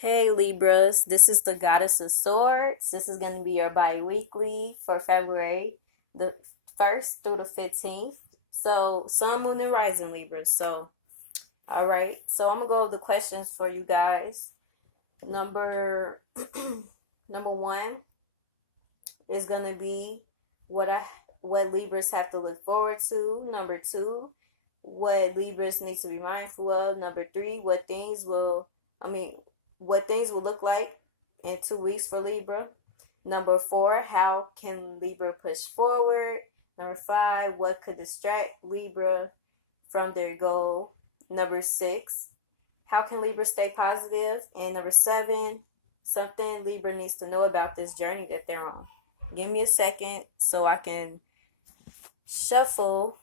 Hey Libras, this is the Goddess of Swords. This is going to be your bi-weekly for February the 1st through the 15th. So, Sun, Moon, and Rising Libras. All right. So, I'm going to go over the questions for you guys. Number number 1 is going to be what Libras have to look forward to. Number 2, what Libras need to be mindful of. Number 3, what things will look like in 2 weeks for Libra. Number 4, how can Libra push forward? Number 5, what could distract Libra from their goal? Number 6, how can Libra stay positive? And number 7, something Libra needs to know about this journey that they're on. Give me a second so I can shuffle.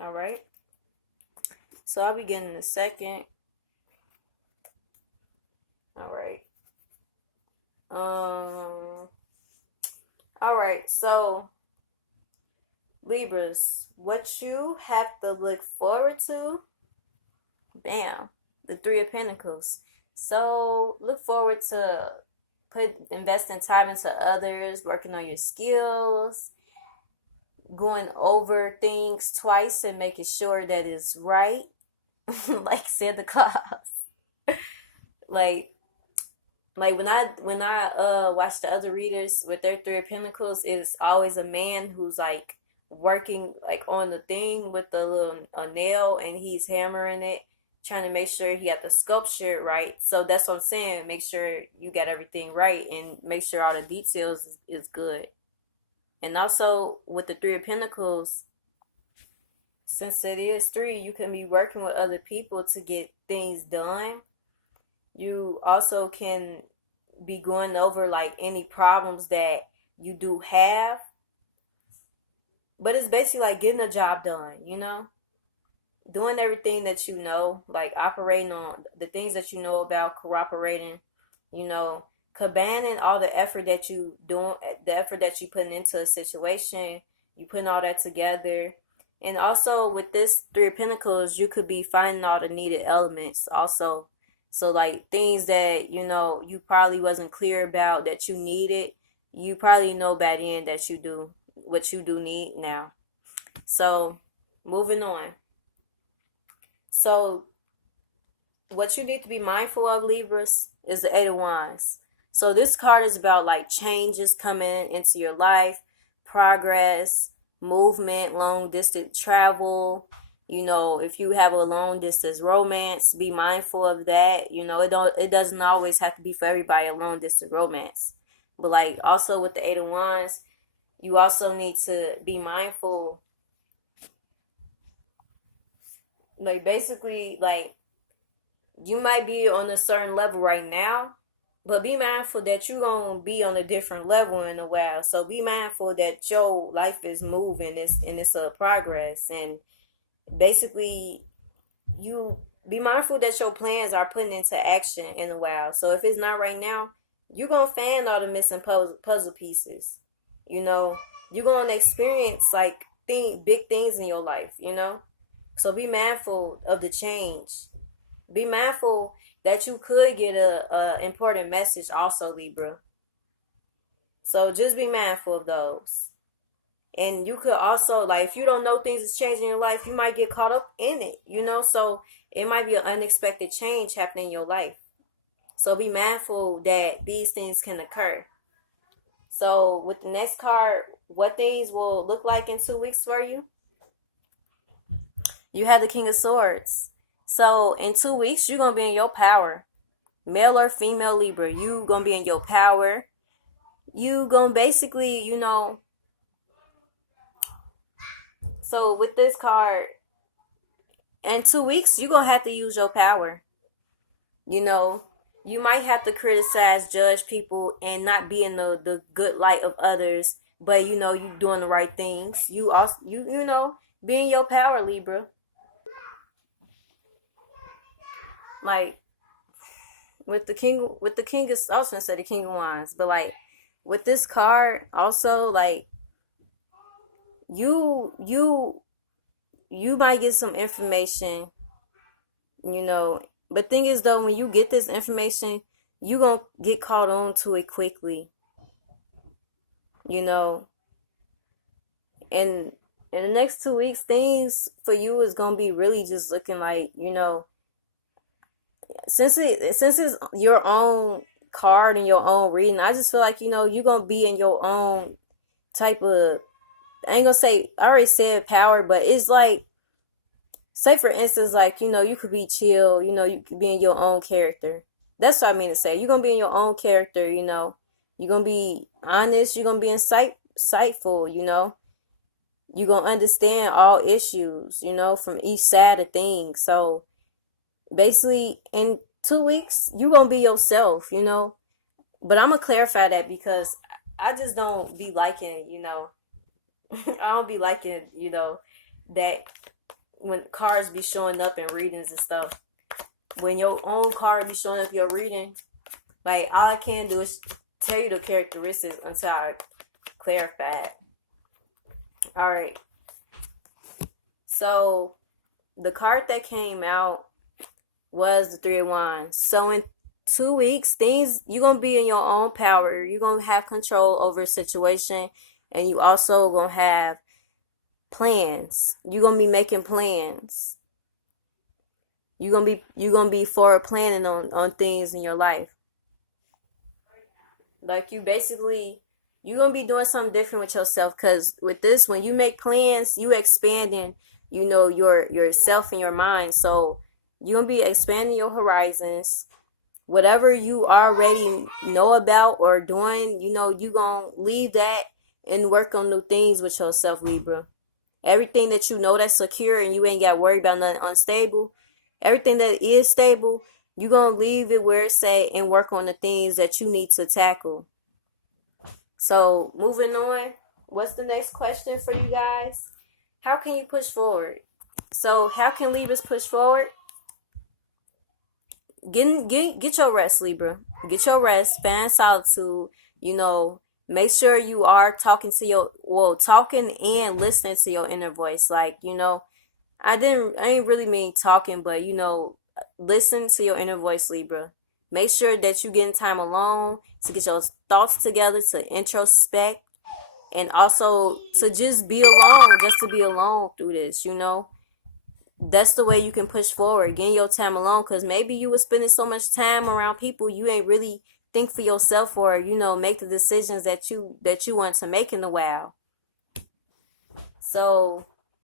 All right. So I'll begin in a second. All right. All right. So Libras, what you have to look forward to? Bam, the Three of Pentacles. So look forward to investing time into others, working on your skills, going over things twice and making sure that it's right. Like Santa Claus. like when I watch the other readers with their Three of Pentacles, it's always a man who's like working like on the thing with the little nail, and he's hammering it, trying to make sure he got the sculpture right. So that's what I'm saying. Make sure you got everything right and make sure all the details is good. And also with the Three of Pentacles, since it is 3, you can be working with other people to get things done. You also can be going over like any problems that you do have. But it's basically like getting a job done, doing everything that you know, like operating on the things that you know about, cooperating, cabaning all the effort that you doing, the effort that you putting into a situation, you putting all that together. And also with this Three of Pentacles, you could be finding all the needed elements also. So like things that, you probably wasn't clear about that you needed, you probably know by then that you do, what you do need now. So moving on. So what you need to be mindful of, Libras, is the Eight of Wands. So this card is about like changes coming into your life, progress, movement, long distance travel. If you have a long distance romance, be mindful of that. It doesn't always have to be for everybody a long distance romance. But like also with the Eight of Wands, you also need to be mindful. Like basically, like you might be on a certain level right now, but be mindful that you're going to be on a different level in a while. So be mindful that your life is moving, and it's a progress. And basically, you be mindful that your plans are putting into action in a while. So if it's not right now, you're going to find all the missing puzzle pieces. You're going to experience like big things in your life, So be mindful of the change. Be mindful that you could get a important message also, Libra. So just be mindful of those. And you could also, like, if you don't know things is changing in your life, you might get caught up in it, So it might be an unexpected change happening in your life. So be mindful that these things can occur. So with the next card, what things will look like in 2 weeks for you? You have the King of Swords. So in 2 weeks, you're going to be in your power. Male or female Libra, you going to be in your power. You going to basically, So with this card, in 2 weeks, you're going to have to use your power. You might have to criticize, judge people, and not be in the good light of others. But, you doing the right things. You also, be in your power, Libra. like with the king, I was gonna say the king of wands, but like with this card also, like you you you might get some information, you know. But thing is though, when you get this information, you gonna get caught on to it quickly, you know. And in the next 2 weeks, things for you is gonna be really just looking like, you know, since it's your own card and your own reading, I just feel like, you know, you're gonna be in your own type of, I ain't gonna say, I already said power, but it's like, say for instance, like, you know, you could be chill, you know, you could be in your own character. That's what I mean to say. You're gonna be in your own character, you know. You're gonna be honest, you're gonna be insightful, you know. You're gonna understand all issues, you know, from each side of things. So basically in 2 weeks, you're gonna be yourself, you know. But I'm gonna clarify that because I just don't be liking, you know, I don't be liking, you know, that when cards be showing up in readings and stuff. When your own card be showing up your reading, like all I can do is tell you the characteristics until I clarify it. Alright. So the card that came out was the Three of Wands. So in 2 weeks, things, you're gonna be in your own power. You're gonna have control over a situation, and you also gonna have plans. You're gonna be making plans. You're gonna be forward planning on things in your life. Like you're gonna be doing something different with yourself, because with this, when you make plans, you expanding, you know, yourself and your mind. So you're gonna be expanding your horizons. Whatever you already know about or doing, you know, you gonna leave that and work on new things with yourself, Libra. Everything that you know that's secure and you ain't got to worry about nothing unstable, everything that is stable, you gonna leave it where it's at and work on the things that you need to tackle. So moving on, what's the next question for you guys? How can you push forward? So how can Libras push forward? Get your rest, Libra. Get your rest. Find solitude. You know, make sure you are talking and listening to your inner voice. Like, you know, I ain't really mean talking, but you know, listen to your inner voice, Libra. Make sure that you getting time alone to get your thoughts together, to introspect, and also to just be alone, just to be alone through this, you know. That's the way you can push forward, getting your time alone, because maybe you were spending so much time around people you ain't really think for yourself, or, you know, make the decisions that you want to make in a while. So